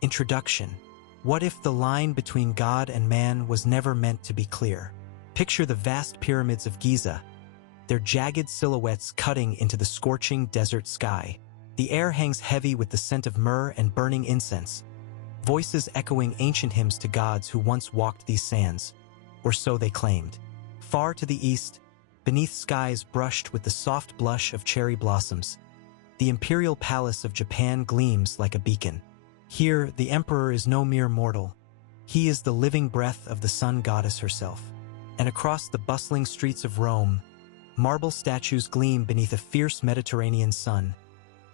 Introduction. What if the line between God and man was never meant to be clear? Picture the vast pyramids of Giza, their jagged silhouettes cutting into the scorching desert sky. The air hangs heavy with the scent of myrrh and burning incense, voices echoing ancient hymns to gods who once walked these sands, or so they claimed. Far to the east, beneath skies brushed with the soft blush of cherry blossoms, the Imperial Palace of Japan gleams like a beacon. Here, the emperor is no mere mortal. He is the living breath of the sun goddess herself. And across the bustling streets of Rome, marble statues gleam beneath a fierce Mediterranean sun,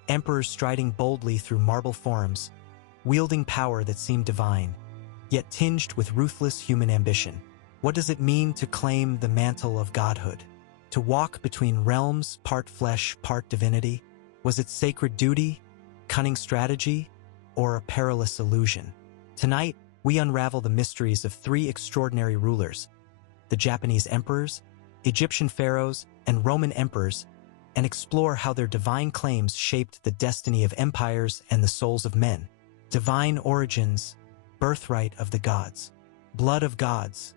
emperors striding boldly through marble forums, wielding power that seemed divine, yet tinged with ruthless human ambition. What does it mean to claim the mantle of godhood? To walk between realms, part flesh, part divinity? Was it sacred duty, cunning strategy, or a perilous illusion? Tonight, we unravel the mysteries of three extraordinary rulers: the Japanese emperors, Egyptian pharaohs, and Roman emperors, and explore how their divine claims shaped the destiny of empires and the souls of men. Divine origins, birthright of the gods. Blood of gods,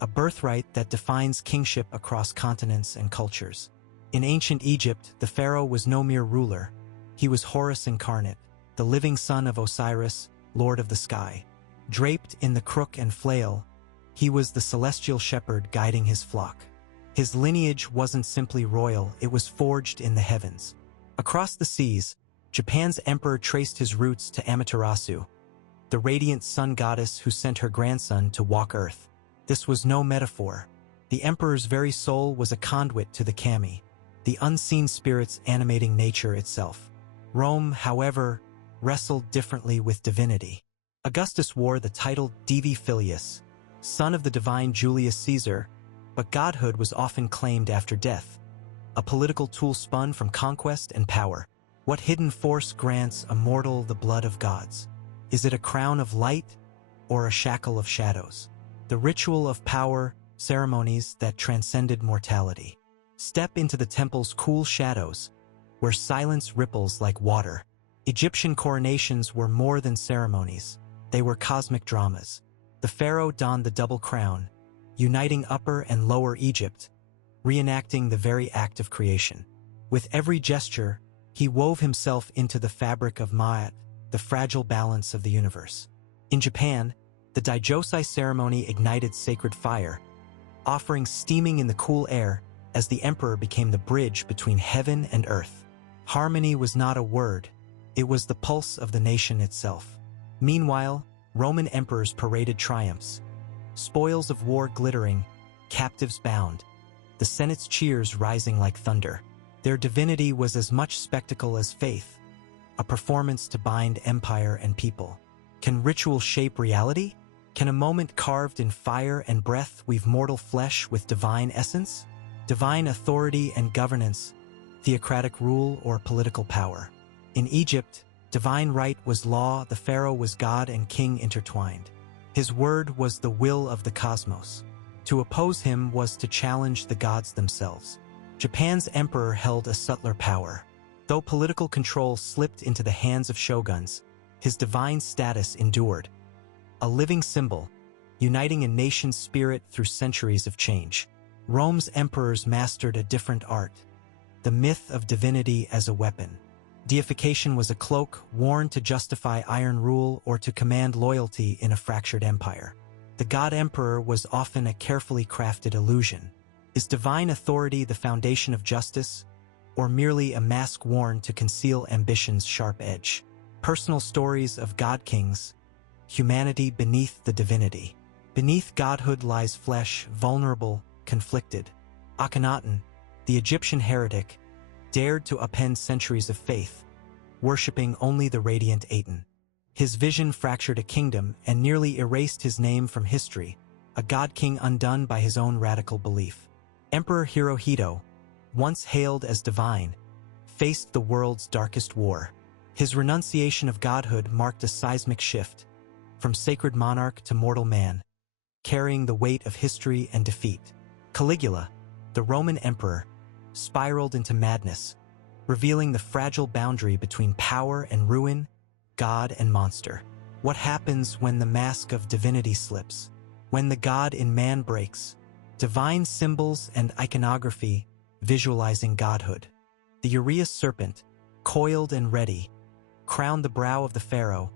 a birthright that defines kingship across continents and cultures. In ancient Egypt, the pharaoh was no mere ruler. He was Horus incarnate, the living son of Osiris, lord of the sky. Draped in the crook and flail, he was the celestial shepherd guiding his flock. His lineage wasn't simply royal, it was forged in the heavens. Across the seas, Japan's emperor traced his roots to Amaterasu, the radiant sun goddess who sent her grandson to walk Earth. This was no metaphor. The emperor's very soul was a conduit to the kami, the unseen spirits animating nature itself. Rome, however, wrestled differently with divinity. Augustus wore the title Divi Filius, son of the divine Julius Caesar, but godhood was often claimed after death, a political tool spun from conquest and power. What hidden force grants a mortal the blood of gods? Is it a crown of light or a shackle of shadows? The ritual of power, ceremonies that transcended mortality. Step into the temple's cool shadows, where silence ripples like water. Egyptian coronations were more than ceremonies. They were cosmic dramas. The pharaoh donned the double crown, uniting Upper and Lower Egypt, reenacting the very act of creation. With every gesture, he wove himself into the fabric of Ma'at, the fragile balance of the universe. In Japan, the Daijosei ceremony ignited sacred fire, offering steaming in the cool air as the emperor became the bridge between heaven and earth. Harmony was not a word, it was the pulse of the nation itself. Meanwhile, Roman emperors paraded triumphs, spoils of war glittering, captives bound, the Senate's cheers rising like thunder. Their divinity was as much spectacle as faith, a performance to bind empire and people. Can ritual shape reality? Can a moment carved in fire and breath weave mortal flesh with divine essence? Divine authority and governance, theocratic rule or political power. In Egypt, divine right was law, the pharaoh was god and king intertwined. His word was the will of the cosmos. To oppose him was to challenge the gods themselves. Japan's emperor held a subtler power. Though political control slipped into the hands of shoguns, his divine status endured. A living symbol, uniting a nation's spirit through centuries of change. Rome's emperors mastered a different art, the myth of divinity as a weapon. Deification was a cloak worn to justify iron rule or to command loyalty in a fractured empire. The god emperor was often a carefully crafted illusion. Is divine authority the foundation of justice, or merely a mask worn to conceal ambition's sharp edge? Personal stories of god-kings, humanity beneath the divinity. Beneath godhood lies flesh, vulnerable, conflicted. Akhenaten, the Egyptian heretic, dared to upend centuries of faith, worshipping only the radiant Aten. His vision fractured a kingdom and nearly erased his name from history, a god-king undone by his own radical belief. Emperor Hirohito, once hailed as divine, faced the world's darkest war. His renunciation of godhood marked a seismic shift, from sacred monarch to mortal man, carrying the weight of history and defeat. Caligula, the Roman emperor, spiraled into madness, revealing the fragile boundary between power and ruin, god and monster. What happens when the mask of divinity slips? When the God in man breaks? Divine symbols and iconography visualizing godhood. The uraeus serpent, coiled and ready, crowned the brow of the pharaoh,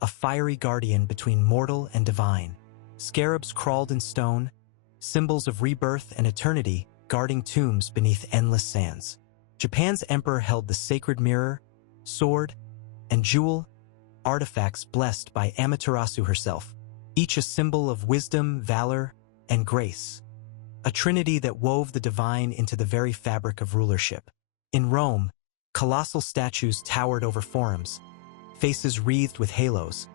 a fiery guardian between mortal and divine. Scarabs crawled in stone, symbols of rebirth and eternity guarding tombs beneath endless sands. Japan's emperor held the sacred mirror, sword, and jewel, artifacts blessed by Amaterasu herself, each a symbol of wisdom, valor, and grace. A trinity that wove the divine into the very fabric of rulership. In Rome, colossal statues towered over forums, faces wreathed with halos,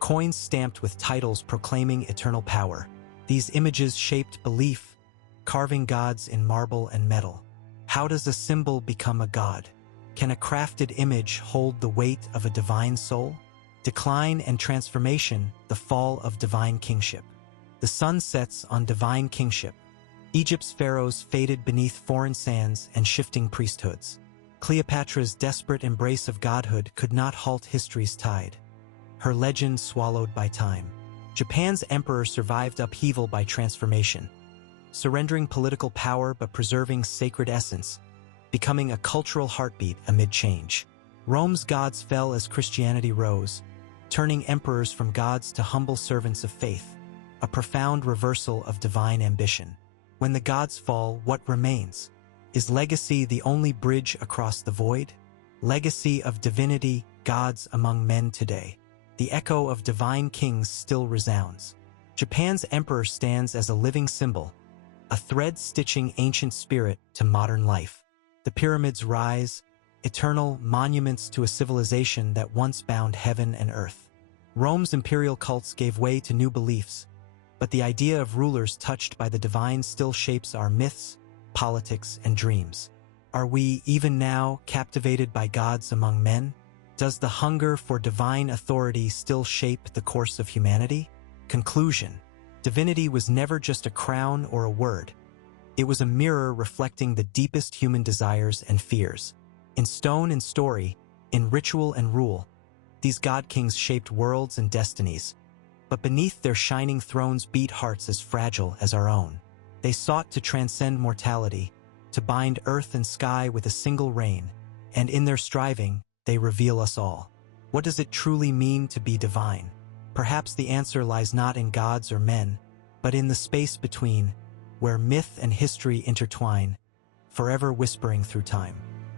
coins stamped with titles proclaiming eternal power. These images shaped belief, carving gods in marble and metal. How does a symbol become a god? Can a crafted image hold the weight of a divine soul? Decline and transformation, the fall of divine kingship. The sun sets on divine kingship. Egypt's pharaohs faded beneath foreign sands and shifting priesthoods. Cleopatra's desperate embrace of godhood could not halt history's tide, her legend swallowed by time. Japan's emperor survived upheaval by transformation, surrendering political power but preserving sacred essence, becoming a cultural heartbeat amid change. Rome's gods fell as Christianity rose, turning emperors from gods to humble servants of faith, a profound reversal of divine ambition. When the gods fall, what remains? Is legacy the only bridge across the void? Legacy of divinity, gods among men today. The echo of divine kings still resounds. Japan's emperor stands as a living symbol, a thread stitching ancient spirit to modern life. The pyramids rise, eternal monuments to a civilization that once bound heaven and earth. Rome's imperial cults gave way to new beliefs, but the idea of rulers touched by the divine still shapes our myths, politics, and dreams. Are we, even now, captivated by gods among men? Does the hunger for divine authority still shape the course of humanity? Conclusion: divinity was never just a crown or a word. It was a mirror reflecting the deepest human desires and fears. In stone and story, in ritual and rule, these god-kings shaped worlds and destinies, but beneath their shining thrones beat hearts as fragile as our own. They sought to transcend mortality, to bind earth and sky with a single reign, and in their striving, they reveal us all. What does it truly mean to be divine? Perhaps the answer lies not in gods or men, but in the space between, where myth and history intertwine, forever whispering through time.